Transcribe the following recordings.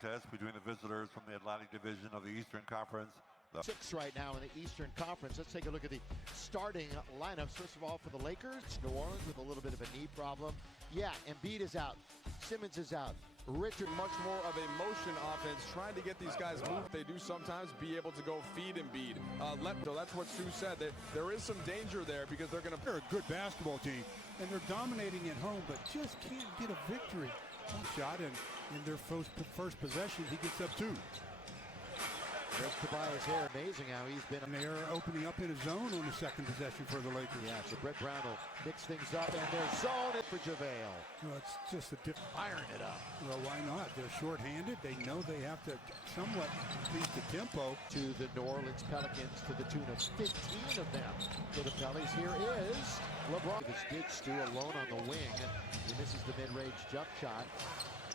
Test between the visitors from the Atlantic Division of the Eastern Conference. 6 right now in the Eastern Conference. Let's take a look at the starting lineups. First of all, for the Lakers, New Orleans with a little bit of a knee problem. Yeah, Embiid is out. Simmons is out. Richard. Much more of a motion offense, trying to get these guys moved. They do sometimes be able to go feed Embiid. So that's what Stu said. That there is some danger there because they're going to. They're a good basketball team, and they're dominating at home, but just can't get a victory. One shot, and in their first possession, he gets up 2. There's Tobias Harris. Amazing how he's been. And they are opening up in a zone on the second possession for the Lakers. Yeah, so Brett Brown will mix things up, and they're zone it for JaVale. Well, it's just a different. Iron it up. Well, why not? They're shorthanded. They know they have to somewhat increase the tempo. To the New Orleans Pelicans to the tune of 15 of them. For the Pelicans, here is LeBron. This did Stu alone on the wing. He misses the mid-range jump shot.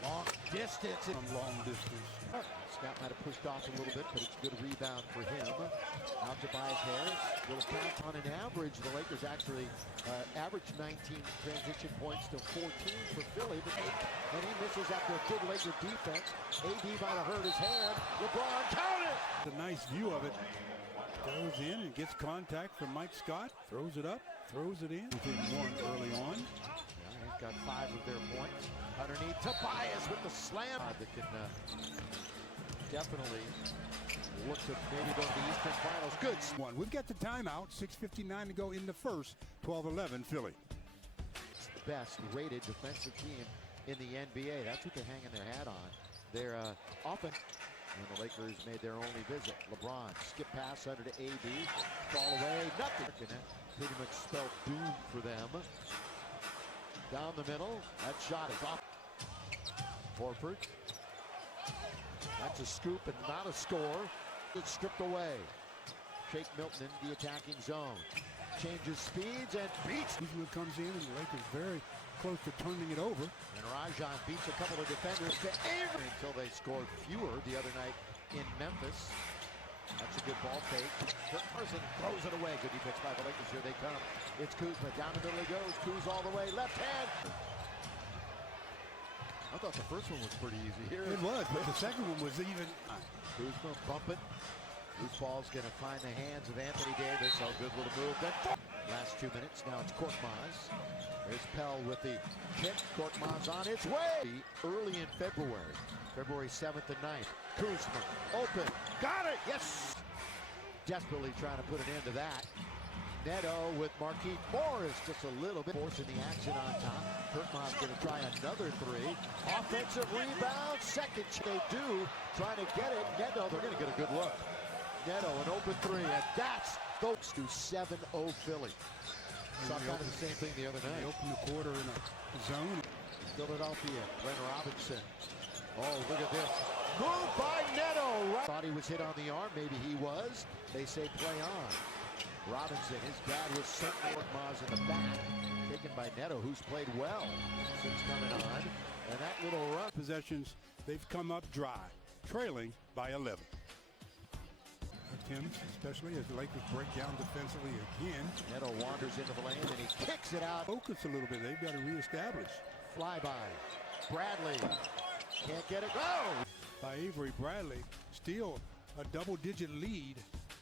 Long distance. Long distance. Scott might have pushed off a little bit, but it's a good rebound for him. Now Tobias Harris. Little count on an average. The Lakers actually averaged 19 transition points to 14 for Philly. And he misses after a good Laker defense. AD might have hurt his hand. LeBron counted! The nice view of it. Goes in and gets contact from Mike Scott. Throws it up. Throws it in. Within 1 early on. Yeah, he's got 5 of their points. Underneath Tobias with the slam. That can definitely look to maybe go to the Eastern Finals. Good. One. We've got the timeout. 6:59 to go in the first. 12-11 Philly. It's the best rated defensive team in the NBA. That's what they're hanging their hat on. They're often. And the Lakers made their only visit. LeBron, skip pass under to AD. Fall away, nothing. Pretty much spelled doom for them. Down the middle, that shot is off. Horford. That's a scoop and not a score. It's stripped away. Shake Milton in the attacking zone. Changes speeds and beats. Kuzma comes in and the Lakers very close to turning it over. And Rajon beats a couple of defenders to Avery until they scored fewer the other night in Memphis. That's a good ball fake. Carson throws it away. Good defense by the Lakers. Here they come. It's Kuzma. Down the middle he goes. Kuz all the way. Left hand. I thought the first one was pretty easy. Here it was, but the second one was even. Kuzma bumping. Loose ball's going to find the hands of Anthony Davis. Oh, good little move. Then last 2 minutes. Now it's Korkmaz. There's Pell with the kick. Korkmaz on its way. Early in February. February 7th and 9th. Kuzma open. Got it. Yes. Desperately trying to put an end to that. Neto with Marquise Morris just a little bit forcing the action on top. Korkmaz going to try another 3. Offensive rebound. Second they do. Trying to get it. Neto, they're going to get a good look. Neto, an open 3, and that's folks to 7-0 Philly. Saw kind of the same thing the other night. They opened the quarter in a zone. Philadelphia, Glenn Robinson. Oh, look at this. Move by Neto. Right. Thought he was hit on the arm. Maybe he was. They say play on. Robinson, his dad was certainly Korkmaz in the back. Taken by Neto, who's played well since coming on. And that little run. Possessions, they've come up dry, trailing by 11. Attempts, especially as the Lakers break down defensively again. Neto wanders into the lane and he kicks it out. Focus a little bit. They've got to reestablish. Flyby. Bradley. Can't get it. Go! By Avery Bradley. Still a double-digit lead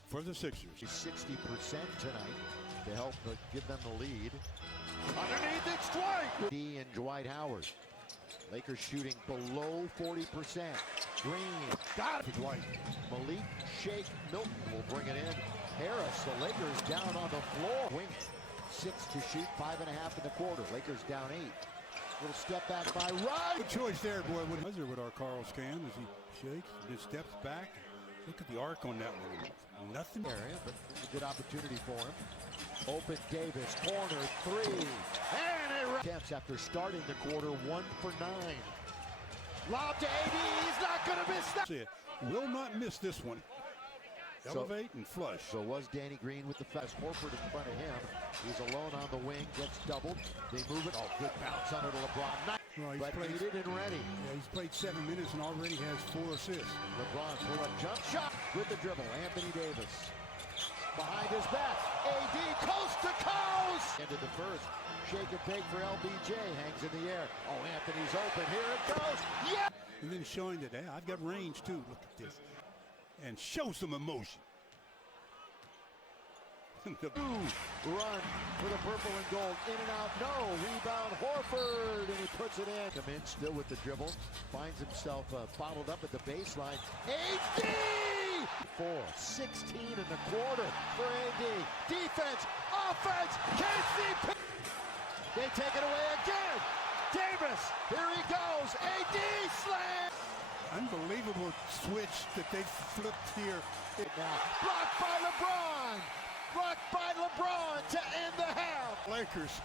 for the Sixers. 60% tonight to help give them the lead. Underneath it, strike! D and Dwight Howard. Lakers shooting below 40%. Green. Got it. Dwight. Malik Shake Milton will bring it in. Harris, the Lakers down on the floor. Wing 6 to shoot, 5.5 in the quarter. Lakers down 8. Little step back by Wright. Good choice there, boy. With our Carl scan as he shakes and then steps back. Look at the arc on that one. Nothing. Area, but it's a good opportunity for him. Open Davis, corner 3. And it attempts after starting the quarter 1 for 9. Lob to AD, he's not going to miss that. Will not miss this one. Elevate and flush. So was Danny Green with the fast. Horford in front of him. He's alone on the wing, gets doubled. They move it. Oh, good bounce under to LeBron. Well, but needed and ready. Yeah, he's played 7 minutes and already has 4 assists. LeBron pull up jump shot with the dribble. Anthony Davis. Behind his back. AD coast to coast. Into the first. Shake and bake for LBJ. Hangs in the air. Oh, Anthony's open. Here it goes. Yeah! and then showing that, hey, I've got range too. Look at this. And show some emotion. Run for the purple and gold. In and out. No. Rebound. Horford. And he puts it in. Come in still with the dribble. Finds himself bottled up at the baseline. AD! 4-16 in the quarter for AD. Defense. Offense. KC. They take it away again. Davis. Here he goes. AD slam. Unbelievable switch that they flipped here. Now blocked by LeBron. Blocked by LeBron to end the half. Lakers,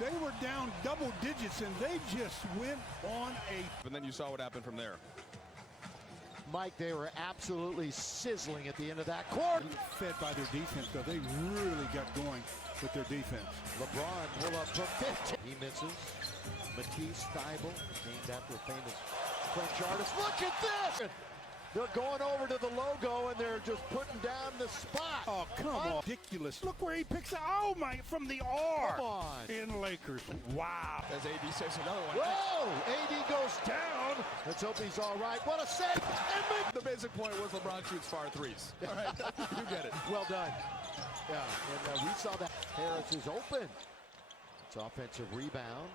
they were down double digits and they just went on a... And then you saw what happened from there. Mike, they were absolutely sizzling at the end of that quarter. Fed by their defense, though. They really got going with their defense. LeBron pull up from 15. He misses. Matisse Thybulle, named after a famous French artist. Look at this! They're going over to the logo and they're just putting down the spot. Oh, come on. Ridiculous. Look where he picks it. Oh, my, from the R. Come on. In Lakers. Wow. As AD says another one. Whoa! AD goes down. Let's hope he's all right. What a save. The basic point was LeBron shoots far threes. All right, you get it. Well done. Yeah, and we saw that Harris is open. It's offensive rebound.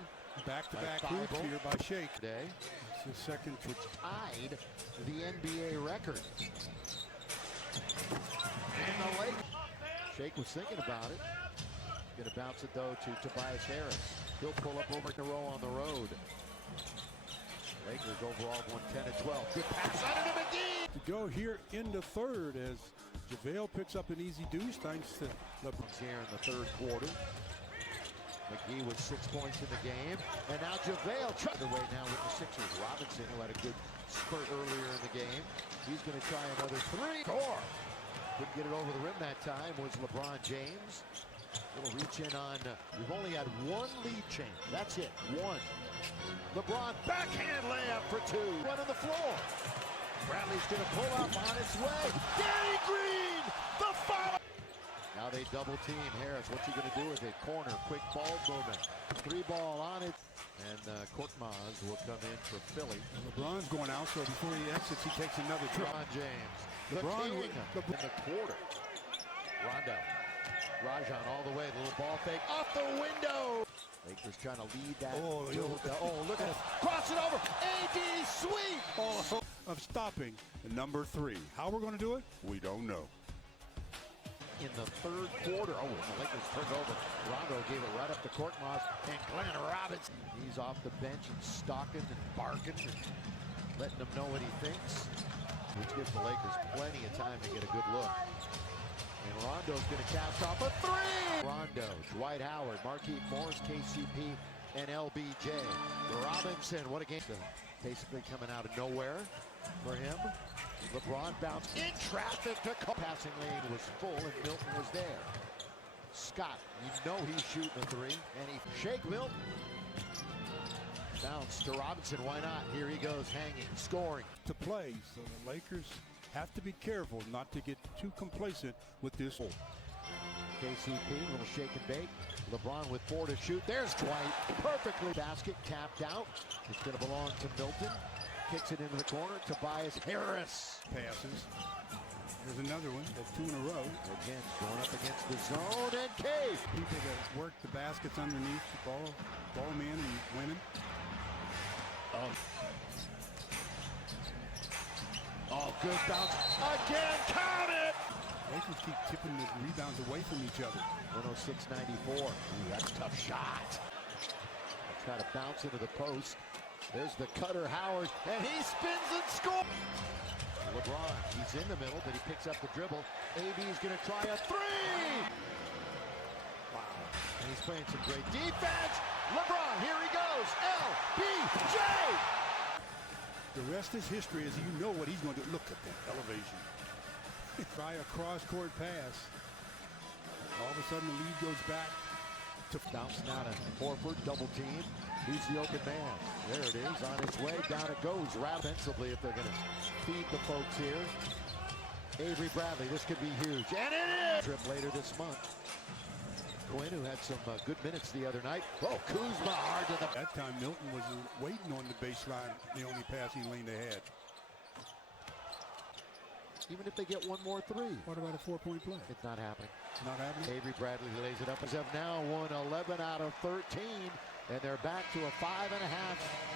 Back-to-back hoops here by Shake. Today. It's his second. Which tied the NBA record. And the Lakers. Shake was thinking about it. Gonna bounce it though to Tobias Harris. He'll pull up over in a row on the road. Lakers overall won 10-12. Good pass out to McGee. To go here in the third as JaVale picks up an easy deuce thanks to LeBron. Here in the third quarter. McGee with 6 points in the game. And now JaVale trying away now with the Sixers. Robinson, who had a good spurt earlier in the game. He's going to try another three. Score. Couldn't get it over the rim that time was LeBron James. Little reach in on, we've only had one lead change. That's it, one. LeBron backhand layup for two. One on the floor. Bradley's going to pull up on its way. Danny Green, the foul. Now they double team Harris. What's he going to do with it? Corner, quick ball movement. 3-ball on it. And Korkmaz will come in for Philly. LeBron's going out, so before he exits, he takes another trip. LeBron James. The LeBron king in the quarter. Rondo. Rajon all the way. The little ball fake off the window. Lakers trying to lead that. Oh, look at it. Cross it over. AD sweep. Oh, of stopping number 3. How we're going to do it? We don't know. In the third quarter. Oh, the Lakers took over. Rondo gave it right up to Korkmaz and Glenn Robinson. He's off the bench and stalking and barking and letting them know what he thinks, which gives the Lakers plenty of time to get a good look. And Rondo's going to cast off a three. Rondo, Dwight Howard, Markieff Morris, KCP, and LBJ. Robinson, what a game. Basically coming out of nowhere for him. LeBron bounced in traffic to passing lane was full and Milton was there. Scott, you know he's shooting a three, and he shake Milton. Bounce to Robinson, why not? Here he goes, hanging, scoring. To play, so the Lakers have to be careful not to get too complacent with this. KCP, little shake and bake. LeBron with 4 to shoot. There's Dwight. Perfectly basket tapped out. It's going to belong to Milton. Kicks it into the corner. Tobias Harris. Passes. There's another one. That's 2 in a row. Again, going up against the zone and Cave. People that work the baskets underneath the ball man and women. Oh, good bounce. Again, count it! Lakers keep tipping the rebounds away from each other. 106-94. Ooh, that's a tough shot. Try to bounce into the post. There's the cutter, Howard, and he spins and scores. LeBron, he's in the middle, but he picks up the dribble. AD's going to try a three. Wow. And he's playing some great defense. LeBron, here he goes. LBJ. The rest is history, as you know what he's going to do. Look at that elevation. Try a cross-court pass. All of a sudden, the lead goes back to bounce now to Horford, double team. Who's the open man? There it is, on its way. Down it goes, offensively if they're going to feed the folks here. Avery Bradley, this could be huge. And it is! Trip later this month. Quinn, who had some good minutes the other night. Oh, Kuzma hard to the... That time Milton was waiting on the baseline, the only passing lane they had. Even if they get one more three. What about a 4-point play? It's not happening. Not happening? Avery Bradley lays it up. As have now won 11 out of 13, and they're back to a 5.5